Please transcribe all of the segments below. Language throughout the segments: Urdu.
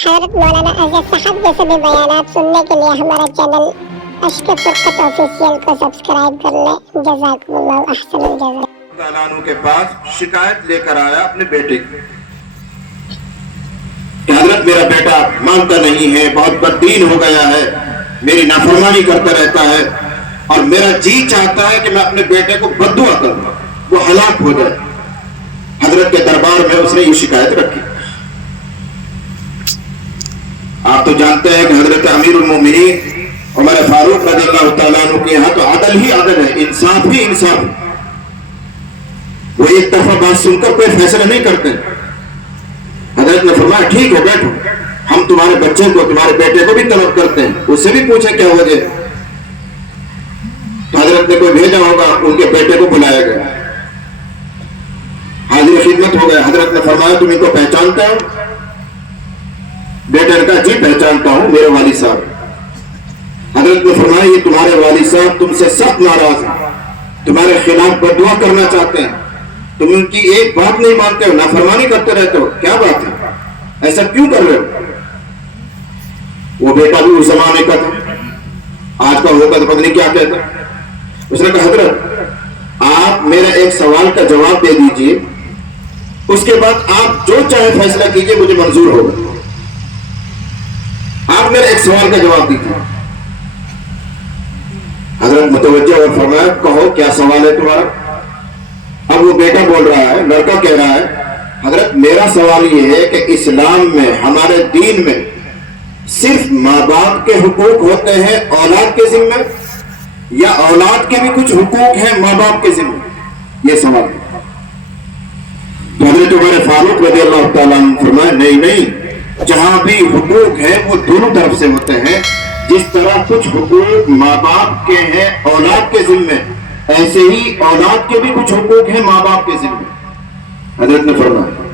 حضرت مولانا اجاز صاحب جیسے بھی بیانات سننے کے لیے ہمارا چینل اشک فرقت آفیشیل کو سبسکرائب کر لیں. جزاکم اللہ احسن الجزا. تعالیٰ عنہ کے پاس شکایت لے کر آیا اپنے بیٹے کی کہ حضرت میرا بیٹا مانتا نہیں ہے، بہت بددین ہو گیا ہے، میری نافرمانی کرتا رہتا ہے اور میرا جی چاہتا ہے کہ میں اپنے بیٹے کو بددعا کروں، وہ ہلاک ہو جائے. حضرت کے دربار میں اس نے یہ شکایت رکھی. آپ تو جانتے ہیں کہ حضرت امیر المومنین عمر فاروق رضی اللہ تعالیٰ عنہ کے یہاں تو عدل ہی عدل ہے، انصاف ہی انصاف ہے. وہ ایک دفعہ بات سن کر کوئی فیصلہ نہیں کرتے. حضرت نے فرمایا ٹھیک ہے بیٹھو، ہم تمہارے بچے کو، تمہارے بیٹے کو بھی طلب کرتے ہیں، اس سے بھی پوچھیں کیا وجہ. تو حضرت نے کوئی بھیجا ہوگا، ان کے بیٹے کو بلایا گیا، حاضر خدمت ہو گیا. حضرت نے فرمایا تم ان کو پہچانتے ہو؟ بیٹے نے کہا جی پہچانتا ہوں، میرے والد صاحب. حضرت نے فرمایا یہ تمہارے والد صاحب تم سے سخت ناراض ہیں، تمہارے خلاف بددعا کرنا چاہتے ہیں، تم ان کی ایک بات نہیں مانتے ہو، نافرمانی کرتے رہتے ہو، کیا بات ہے، ایسا کیوں کر رہے ہو؟ وہ بیٹا بھی اس زمانے کا تھا، آج کا ہوگا تو پتہ نہیں کیا کہتا. اس نے کہا حضرت آپ میرا ایک سوال کا جواب دے دیجئے، اس کے بعد آپ جو چاہے فیصلہ کیجئے، مجھے منظور ہوگا. آپ میرے ایک سوال کا جواب دیجئے. حضرت متوجہ اور فرمایا کہو کیا سوال ہے تمہارا. اب وہ بیٹا بول رہا ہے، لڑکا کہہ رہا ہے حضرت میرا سوال یہ ہے کہ اسلام میں، ہمارے دین میں صرف ماں باپ کے حقوق ہوتے ہیں اولاد کے ذمہ، یا اولاد کے بھی کچھ حقوق ہیں ماں باپ کے ذمہ؟ یہ سوال ہے. تو حضرت عمر فاروق رضی اللہ تعالیٰ عنہ فرمایا نہیں، جہاں بھی حقوق ہیں وہ دونوں طرف سے ہوتے ہیں. جس طرح کچھ حقوق ماں باپ کے ہیں اولاد کے ذمہ، ایسے ہی اولاد کے بھی کچھ حقوق ہیں ماں باپ کے ذمہ. حضرت نے فرمایا،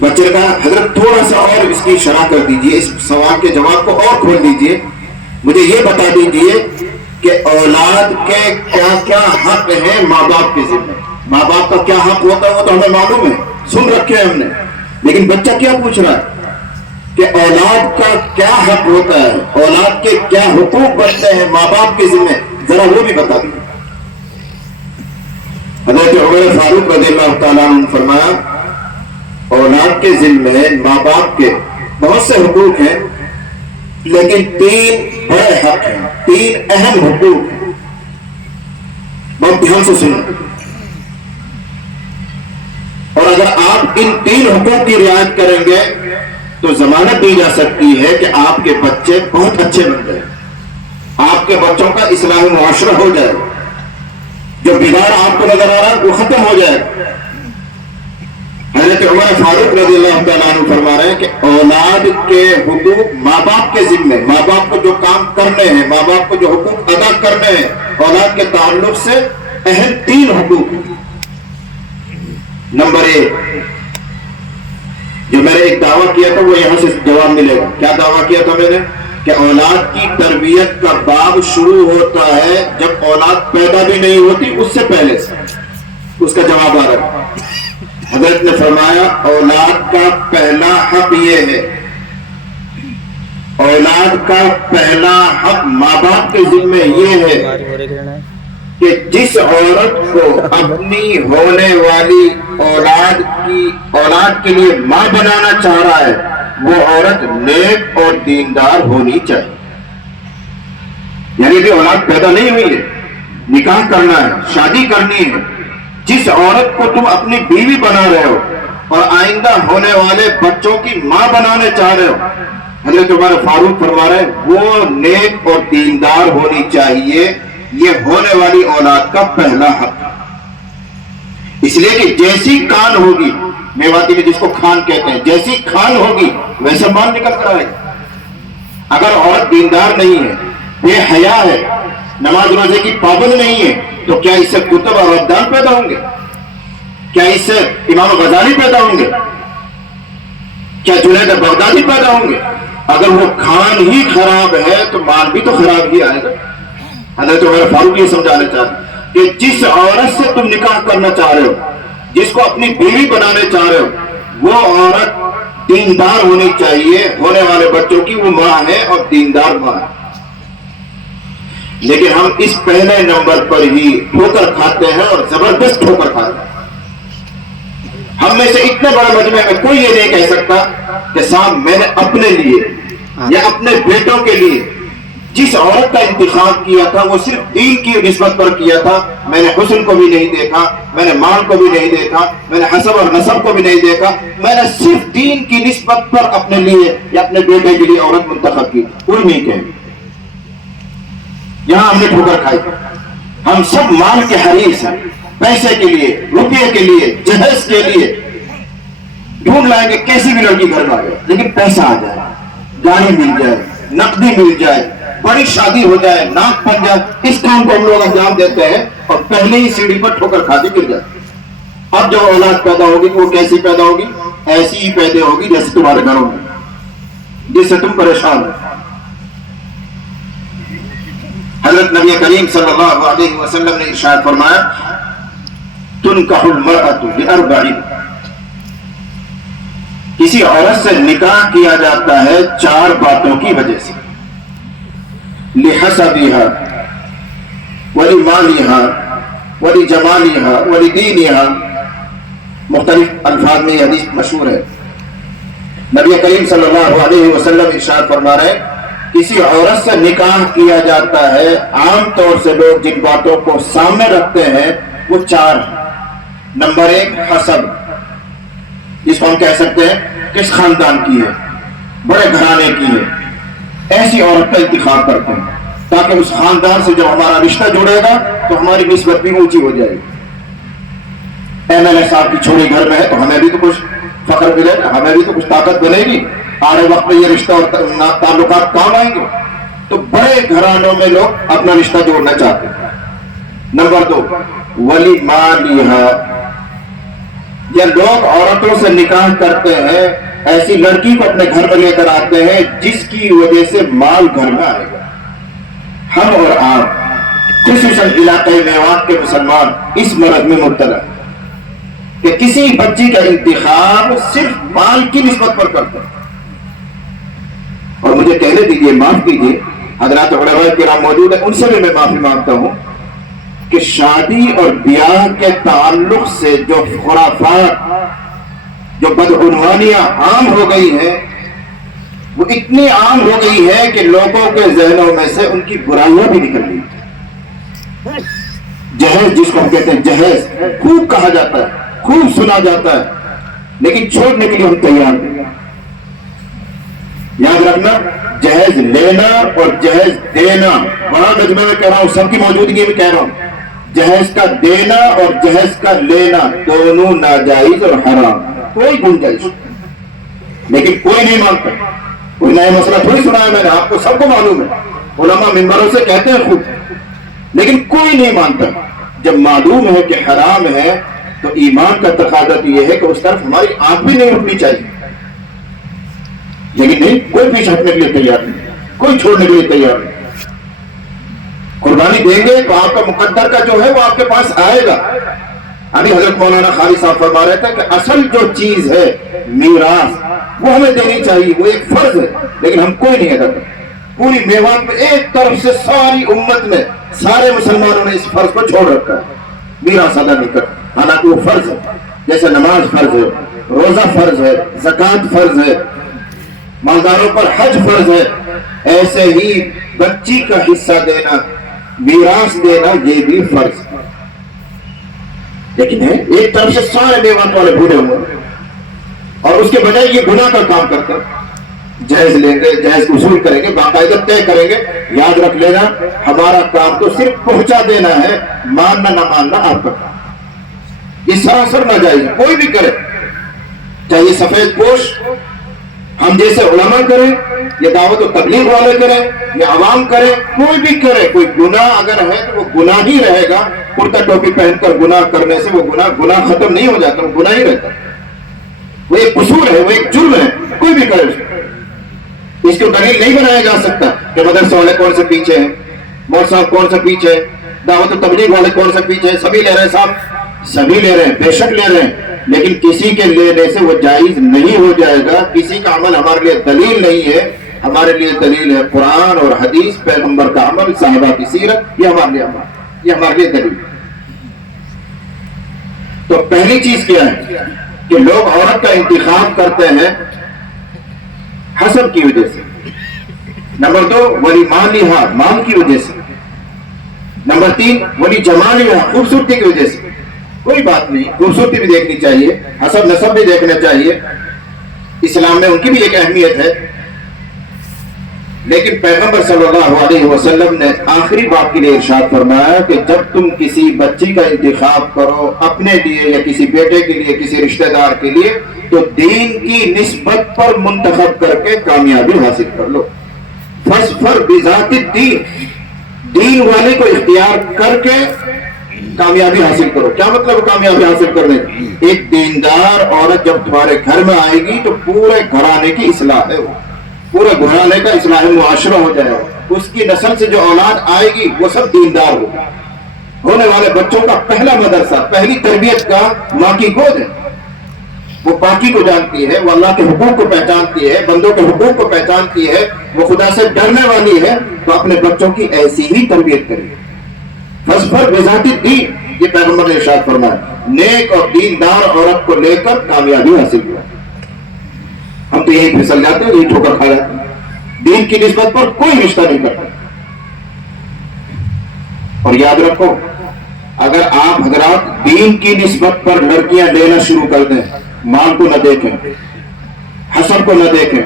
بچے کا حضرت تھوڑا سا اور اس کی شرح کر دیجئے، اس سوال کے جواب کو اور کھول دیجئے، مجھے یہ بتا دیجئے کہ اولاد کے کیا کیا حق ہیں ماں باپ کے ذمہ. ماں باپ کا کیا حق ہوتا ہے وہ تو ہمیں معلوم ہے، سن رکھے ہیں ہم نے، لیکن بچہ کیا پوچھ رہا ہے کہ اولاد کا کیا حق ہوتا ہے، اولاد کے کیا حقوق بنتے ہیں ماں باپ کے ذمہ، ذرا وہ بھی بتا دیجیے. حضرت عمر فاروق رضی اللہ تعالیٰ عنہ فرمایا اولاد کے ذمہ ماں باپ کے بہت سے حقوق ہیں، لیکن تین بڑے حق ہیں، تین اہم حقوق ہیں. بہت دھیان سے سنیں، اور اگر آپ ان تین حقوق کی رعایت کریں گے تو ضمانت دی جا سکتی ہے کہ آپ کے بچے بہت اچھے بن جائیں، آپ کے بچوں کا اصلاح معاشرہ ہو جائے، جو بگاڑ آپ کو نظر آ رہا ہے وہ ختم ہو جائے. حضرت عمر فاروق رضی اللہ تعالیٰ عنہ فرما رہے ہیں کہ اولاد کے حقوق ماں باپ کے ذمہ، ماں باپ کو جو کام کرنے ہیں، ماں باپ کو جو حقوق ادا کرنے ہیں اولاد کے تعلق سے، اہم تین حقوق. نمبر ایک، جو میں نے ایک دعویٰ کیا تھا وہ یہاں سے جواب ملے گا. کیا دعویٰ کیا تھا میں نے؟ کہ اولاد کی تربیت کا باب شروع ہوتا ہے جب اولاد پیدا بھی نہیں ہوتی، اس سے پہلے سے. اس کا جواب آ رہا ہے. حضرت نے فرمایا اولاد کا پہلا حق یہ ہے، اولاد کا پہلا حق ماں باپ کے ذمہ یہ ہے کہ جس عورت کو اپنی ہونے والی اولاد کے لیے ماں بنانا چاہ رہا ہے وہ عورت نیک اور دیندار ہونی چاہیے. یعنی کہ اولاد پیدا نہیں ہوئی ہے، نکاح کرنا ہے، شادی کرنی ہے. جس عورت کو تم اپنی بیوی بنا رہے ہو اور آئندہ ہونے والے بچوں کی ماں بنانے چاہ رہے ہو، حضرت عمر فاروق فرما رہے ہیں وہ نیک اور دیندار ہونی چاہیے. یہ ہونے والی اولاد کا پہلا حق. اس لیے کہ جیسی کان ہوگی، میواتی میں جس کو کھان کہتے ہیں، جیسی کھان ہوگی ویسا مال نکل کر آئے گا. اگر عورت دیندار نہیں ہے، بے حیا ہے، نماز روزے کی پابند نہیں ہے، تو کیا اس سے کتب اور ابدال پیدا ہوں گے؟ کیا اس سے امام غزالی پیدا ہوں گے؟ کیا جنید بغدادی پیدا ہوں گے؟ اگر وہ کھان ہی خراب ہے تو مال بھی تو خراب ہی آئے گا. حضرت عمر فاروق یہ سمجھانا چاہتے ہیں کہ جس عورت سے تم نکاح کرنا چاہ رہے ہو، جس کو اپنی بیوی بنانے چاہ رہے ہو، وہ عورت دیندار ہونی چاہیے، ہونے والے بچوں کی وہ ماں ہے اور دیندار ماں ہے، لیکن ہم اس پہلے نمبر پر ہی ٹھوکر کھاتے ہیں اور زبردست ٹھوکر کھاتے ہیں۔ ہم میں سے اتنے بڑے مجمع میں کوئی یہ نہیں کہہ سکتا کہ صاحب میں نے اپنے لیے یا اپنے بیٹوں کے لیے جس عورت کا انتخاب کیا تھا وہ صرف دین کی نسبت پر کیا تھا، میں نے حسن کو بھی نہیں دیکھا، میں نے مال کو بھی نہیں دیکھا، میں نے حسب اور نسب کو بھی نہیں دیکھا، میں نے صرف دین کی نسبت پر اپنے لیے یا اپنے بیٹے کے لیے عورت منتخب کی، کوئی نہیں کہے۔ یہاں ہم نے ٹھوکر کھائی، ہم سب مال کے حریص ہیں، پیسے کے لیے، روپے کے لیے، جہیز کے لیے ڈھونڈ لائیں گے کیسی بھی لڑکی گھر میں آ جائے، لیکن پیسہ آ جائے، گاڑی مل جائے، نقدی مل جائے، بڑی شادی ہو جائے، ناک بن جائے، اس کام کو ہم لوگ انجام دیتے ہیں اور پہلے ہی سیڑھی پر ٹھوکر کھا کے گر جاتے ہیں۔ اب جب اولاد پیدا ہوگی تو وہ کیسی پیدا ہوگی؟ ایسی ہی پیدا ہوگی جیسے تمہارے گھروں میں، جس سے تم پریشان ہو۔ حضرت نبی کریم صلی اللہ علیہ وسلم نے ارشاد فرمایا تنکح المرأة بأربع، کسی عورت سے نکاح کیا جاتا ہے 4 باتوں کی وجہ سے، لحسبها ولمالها ولجمالها ولدینها، مختلف الفاظ میں یہ حدیث مشہور ہے۔ نبی کریم صلی اللہ علیہ وسلم ارشاد فرما رہے ہیں کسی عورت سے نکاح کیا جاتا ہے، عام طور سے لوگ جن باتوں کو سامنے رکھتے ہیں وہ 4 ہیں۔ نمبر 1 حسب، جس کو ہم کہہ سکتے ہیں کس خاندان کی ہے، بڑے گھرانے کی ہے، ایسی عورت کا انتخاب کرتے ہیں تاکہ اس خاندان سے جب ہمارا رشتہ جڑے گا تو ہماری نسبت بھی اونچی ہو جائے گی۔ ایم ایل اے صاحب کی چھوڑی گھر میں ہے تو ہمیں بھی تو کچھ فخر ملے گا، ہمیں بھی تو کچھ طاقت بنے گی، آنے وقت میں یہ رشتہ اور تعلقات کام آئیں گے۔ تو بڑے گھرانوں میں لوگ اپنا رشتہ جوڑنا چاہتے ہیں۔ نمبر 2 ولی مالیہا، یا لوگ عورتوں سے نکاح کرتے ہیں، ایسی لڑکی کو اپنے گھر میں لے کر آتے ہیں جس کی وجہ سے مال گھر میں آئے گا۔ ہم اور آپ خصوصاً علاقۂ میوات کے مسلمان اس مرض میں مبتلا ہیں کہ کسی بچی کا انتخاب صرف مال کی نسبت پر کرتے ہیں۔ اور مجھے کہنے دیجیے، معاف کیجیے، حضرات علماء کرام موجود ہیں، ان سے بھی میں معافی مانگتا ہوں کہ شادی اور بیاہ کے تعلق سے جو خرافات، جو بدعنوانیاں عام ہو گئی ہیں، وہ اتنی عام ہو گئی ہے کہ لوگوں کے ذہنوں میں سے ان کی برائیاں بھی نکل گئی۔ جہیز، جس کو ہم کہتے ہیں جہیز، خوب کہا جاتا ہے، خوب سنا جاتا ہے، لیکن چھوڑنے کے لیے ہم تیار نہیں۔ یاد رکھنا، جہیز لینا اور جہیز دینا، بڑا مجمع میں کہہ رہا ہوں، سب کی موجودگی میں کہہ رہا ہوں، جہیز کا دینا اور جہیز کا لینا دونوں ناجائز اور حرام، کوئی گنجائش، لیکن کوئی نہیں مانتا۔ کوئی نیا مسئلہ تھوڑی سنا ہے میں نے، آپ کو سب کو معلوم ہے، علماء ممبروں سے کہتے ہیں خوب، لیکن کوئی نہیں مانتا۔ جب معلوم ہے کہ حرام ہے تو ایمان کا تقاضا یہ ہے کہ اس طرف ہماری آنکھ بھی نہیں اٹھنی چاہیے، لیکن نہیں، کوئی پیچھے ہٹنے کے لیے تیار نہیں، کوئی چھوڑنے کے لیے تیار نہیں۔ قربانی دیں گے تو آپ کا مقدر کا جو ہے وہ آپ کے پاس آئے گا۔ ابھی حضرت مولانا خالی صاحب فرما رہے تھے کہ اصل جو چیز ہے میراث، وہ ہمیں دینی چاہیے، وہ ایک فرض ہے، لیکن ہم کوئی نہیں ادا کرتے۔ پوری میوات میں ایک طرف سے ساری امت میں سارے مسلمانوں نے اس فرض کو چھوڑ رکھا ہے، میراث ادا نہیں کرتے، حالانکہ وہ فرض ہے۔ جیسے نماز فرض ہے، روزہ فرض ہے، زکوٰۃ فرض ہے، مالداروں پر حج فرض ہے، ایسے ہی بچی کا حصہ دینا، میراث دینا، یہ بھی فرض ہے۔ لیکن ہے ایک طرف سے سارے میوات والے بھولے ہوئے اور اس کے بجائے یہ گناہ کا کام کرتے ہیں۔ جہیز لیں گے، جہیز وصول کریں گے، باقاعدہ طے کریں گے، یاد رکھ لینا ہمارا کام تو صرف پہنچا دینا ہے، ماننا نہ ماننا آپ کا کام۔ یہ سراسر ناجائز ہے، کوئی بھی کرے، چاہے سفید پوش ہم جیسے علماء کریں، یا دعوت و تبلیغ والے کریں، یا عوام کریں، کوئی بھی کرے، کوئی گناہ اگر ہے تو وہ گناہ ہی رہے گا۔ کرتا ٹوپی پہن کر گناہ کرنے سے وہ گناہ ختم نہیں ہو جاتا، وہ گناہ ہی رہتا، وہ ایک قصور ہے، وہ ایک جرم ہے، کوئی بھی کرے اس کو دلیل نہیں بنایا جا سکتا کہ مدرسے والے کون سے پیچھے ہیں، مول صاحب کون سے پیچھے ہیں، دعوت و تبلیغ والے کون سے پیچھے ہیں۔ سبھی لے رہے ہیں صاحب، سبھی لے رہے ہیں، بے شک لے رہے ہیں، لیکن کسی کے لینے سے وہ جائز نہیں ہو جائے گا. کسی کا عمل ہمارے لیے دلیل نہیں ہے. ہمارے لیے دلیل ہے قرآن اور حدیث، پیغمبر کا عمل، صحابہ کی سیرت. یہ ہمارے لیے عمل، یہ ہمارے لیے دلیل. تو پہلی چیز کیا ہے کہ لوگ عورت کا انتخاب کرتے ہیں حسب کی وجہ سے. نمبر 2 ولی مالہا، مال کی وجہ سے. نمبر 3 ولی جمالہا، خوبصورتی کی وجہ سے. کوئی بات نہیں، خوبصورتی بھی دیکھنی چاہیے، حسب نسب بھی دیکھنا چاہیے، اسلام میں ان کی بھی ایک اہمیت ہے. لیکن پیغمبر صلی اللہ علیہ وسلم نے آخری بات کے لیے ارشاد فرمایا کہ جب تم کسی بچی کا انتخاب کرو اپنے لیے یا کسی بیٹے کے لیے، کسی رشتہ دار کے لیے، تو دین کی نسبت پر منتخب کر کے کامیابی حاصل کر لو. فاظفر بذات الدین، دین والے کو اختیار کر کے کامیابی حاصل کرو. کیا مطلب کامیابی حاصل کرنے؟ ایک دیندار عورت جب تمہارے گھر میں آئے گی تو پورے گھرانے کی اصلاح ہے، وہ پورے گھرانے کا اصلاح معاشرہ ہو جائے گا. اس کی نسل سے جو اولاد آئے گی وہ سب دیندار ہوگی. ہونے والے بچوں کا پہلا مدرسہ، پہلی تربیت کا ماں کی گود ہے. وہ پاکی کو جانتی ہے، وہ اللہ کے حقوق کو پہچانتی ہے، بندوں کے حقوق کو پہچانتی ہے، وہ خدا سے ڈرنے والی ہے. تو اپنے بچوں کی ایسی ہی تربیت کرے. فاظفر بذات الدین، یہ پیغمبر نے ارشاد فرمایا. نیک اور دیندار عورت کو لے کر کامیابی حاصل کیا. ہم تو یہی پھسل جاتے ہیں، یہی ٹھوکر کھا جاتے ہیں، دین کی نسبت پر کوئی رشتہ نہیں کرتا. اور یاد رکھو، اگر آپ حضرات دین کی نسبت پر لڑکیاں لینا شروع کر دیں، مال کو نہ دیکھیں، حسب کو نہ دیکھیں،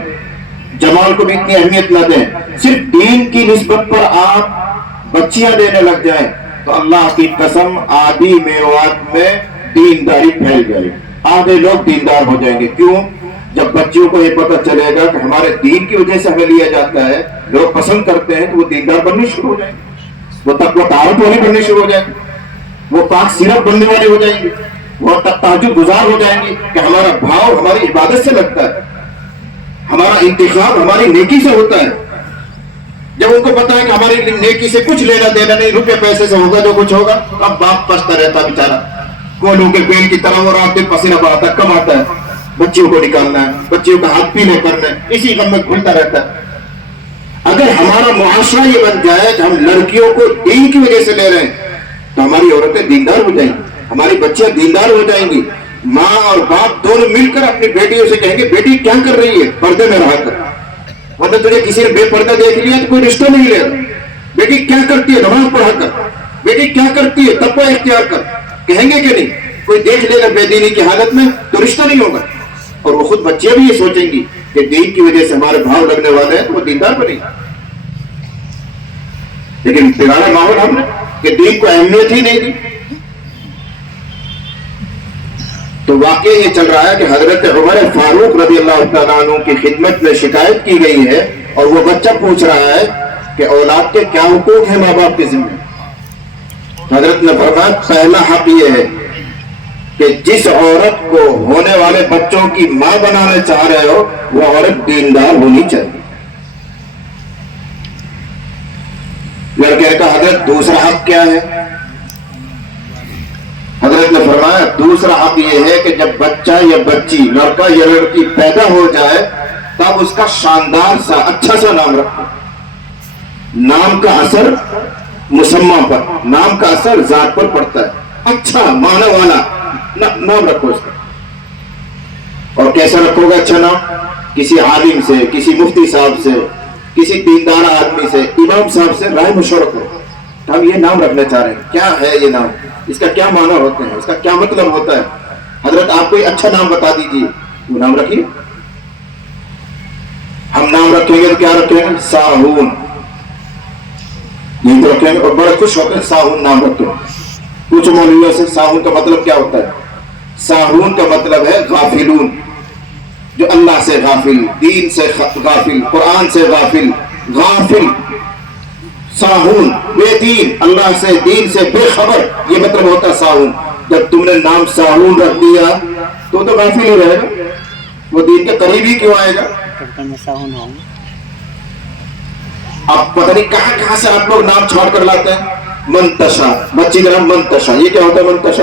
جمال کو بھی اتنی اہمیت نہ دیں، صرف دین کی نسبت پر آپ بچیاں دینے لگ جائیں، تو اللہ کی قسم آدھی میوات میں دینداری پھیل جائے. آدھے لوگ دیندار ہو جائیں گے. کیوں؟ جب بچیوں کو یہ پتہ چلے گا کہ ہمارے دین کی وجہ سے ہمیں لیا جاتا ہے، لوگ پسند کرتے ہیں، تو وہ دیندار بننے شروع ہو جائیں گے. وہ تقویٰ طہارت والی بننے شروع ہو جائیں گے، وہ پاک سیرت بننے والی ہو جائیں گی، وہ تہجد گزار ہو جائیں گی کہ ہمارا بھاؤ ہماری عبادت سے لگتا ہے، ہمارا انتخاب ہماری نیکی سے ہوتا ہے. جب ان کو پتا ہے کہ ہماری نیکی سے کچھ لینا دینا نہیں، روپے پیسے سے ہوگا جو کچھ ہوگا، اب باپ پچھتا رہتا بیچارہ، کولوں کے بیل کی طرح، اور آپ دن پسینہ بہاتا کماتا ہے، بچیوں کو نکالنا ہے، بچیوں کا ہاتھ پیلے کرنا ہے، اسی غم میں گھلتا رہتا ہے. اگر ہمارا معاشرہ یہ بن جائے کہ ہم لڑکیوں کو دین کی وجہ سے لے رہے ہیں، تو ہماری عورتیں دیندار ہو جائیں گی، ہماری بچیاں دیندار ہو جائیں گی. ماں اور باپ دونوں مل کر اپنی بیٹیوں سے کہیں گے بیٹی کیا کر رہی ہے، پردے میں رہا کر. ورنہ تجھے کسی نے بے پردہ دیکھ لیا تو کوئی رشتہ نہیں لے گا. بیٹی کیا کرتی ہے، نماز پڑھا کر. بیٹی کیا کرتی ہے، تقویٰ اختیار کر. کہیں گے کہ نہیں؟ کوئی دیکھ لے گا بے دینی کی حالت میں تو رشتہ نہیں ہوگا. اور وہ خود بچیاں بھی یہ سوچیں گی کہ دین کی وجہ سے ہمارے بھاؤ لگنے والے ہیں تو وہ دیندار بنے گا. لیکن بگاڑا ماحول ہم نے کہ دین کو اہمیت ہی نہیں دی. تو واقعہ یہ چل رہا ہے کہ حضرت عمر فاروق رضی اللہ تعالیٰ عنہ کی خدمت میں شکایت کی گئی ہے، اور وہ بچہ پوچھ رہا ہے کہ اولاد کے کیا حقوق ہیں ماں باپ کے ذمہ. حضرت نے فرمایا پہلا حق یہ ہے کہ جس عورت کو ہونے والے بچوں کی ماں بنانا چاہ رہے ہو وہ عورت دیندار ہونی چاہیے. لڑکے کا حضرت دوسرا حق کیا ہے؟ حضرت نے فرمایا دوسرا حق یہ ہے کہ جب بچہ یا بچی، لڑکا یا لڑکی پیدا ہو جائے تب اس کا شاندار سا اچھا سا نام رکھو. نام کا اثر مسمہ پر، نام کا اثر ذات پر پڑتا ہے. اچھا معنی والا نام رکھو اس کا. اور کیسا رکھو گا اچھا نام؟ کسی عالم سے، کسی مفتی صاحب سے، کسی دیندار آدمی سے، امام صاحب سے رائے مشورہ کرو. ہم یہ نام رکھنا چاہ رہے ہیں، کیا ہے یہ نام، اس کا کیا معنی ہوتے ہیں، اس کا کیا مطلب ہوتا ہے. حضرت آپ کوئی اچھا نام بتا دیجیے، وہ نام رکھیے. ہم نام رکھیں گے تو کیا رکھیں گے؟ ساہون. یہی تو رکھیں گے، اور بڑے خوش ہو کر ساہون نام رکھتے ہیں. پوچھو مولویوں سے ساہون کا مطلب کیا ہوتا ہے. ساہون کا مطلب ہے غافلون، جو اللہ سے غافل، دین سے غافل، قرآن سے غافل، غافل. ساہون بے دین، اللہ سے دین سے بے خبر، یہ مطلب ہوتا ہے ساہون. جب تم نے نام ساہون رکھ دیا تو غافل ہی رہے گا، وہ دین کے قریب ہی کیوں آئے گا. اب پتہ نہیں کہاں کہاں سے آپ لوگ نام چھوڑ کر لاتے ہیں. منتشا، بچی کا نام منتشا. یہ کیا ہوتا ہے منتشا؟